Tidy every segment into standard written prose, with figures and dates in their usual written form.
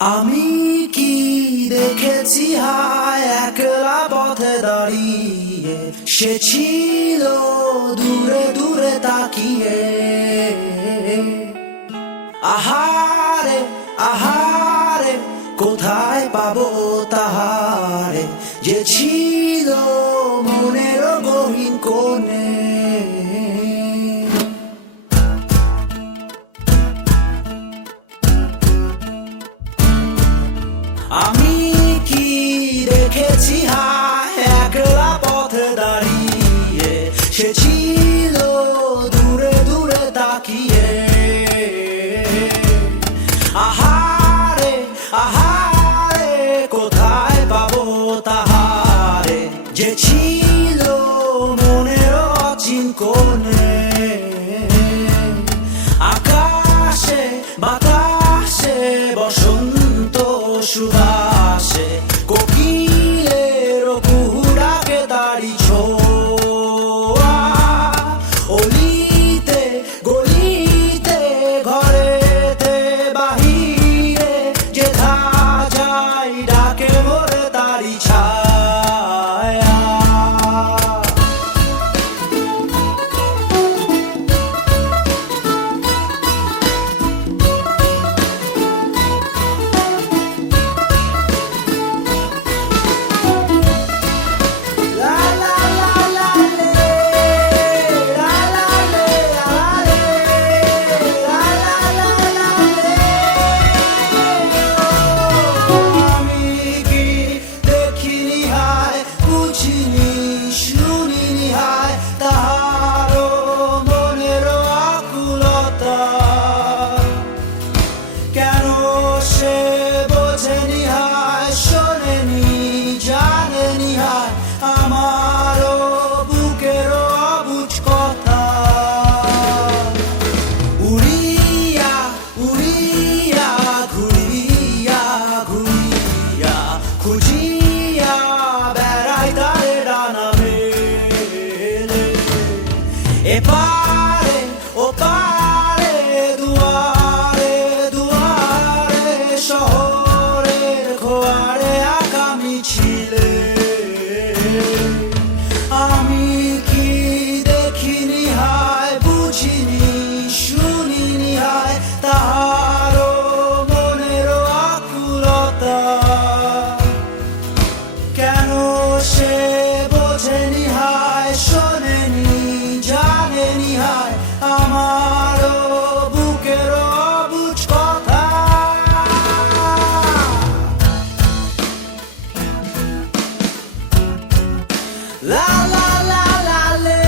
আমি কি দেখেছি হায় একলা পথে দাঁড়িয়ে, সে ছিল দূরে দূরে তাকিয়ে। আহারে আহারে কোথায় পাবো তাহারে, যে ছিল মনের গহীন কোণে। আমি কি দেখেছি হায় একলা পথে দাঁড়িয়ে, সে ছিল দূরে দূরে তাকিয়ে। আহারে আহারে কোথায় পাবো তাহারে, যে ছিল মনের অচিন কোণে। আকাশে বাতাসে বসন্ত সুবাসে, কোকিলের কুহুড়াকে তারি ছোঁয়া। অলিতে গলিতে ঘরেতে বাহিরে, যেথা যাই ডাকে মোরে তারি ছায়া। এপারে ওপারে দুয়ারে দুয়ারে, শহরের খোয়ারে আগামী ছিলে। আমি কি দেখিনি হায় বুঝিনি শুনিনি হায় তাহারও মনের আকুলতা। কেন সে বোঝেনি হায় শোনেনি জানেনি হায় আমারও বুকের অবুঝ কথা। লা লা লা লা লে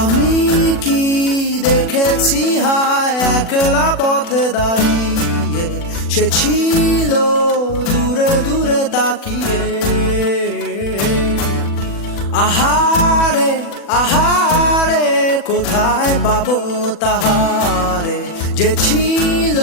আমি কি দেখেছি হায় একলা পথে দাঁড়িয়ে, সে ছিল দূরে দূরে তাকিয়ে। আহারে আহারে কোথায় পাবো তাহারে, যে ছিল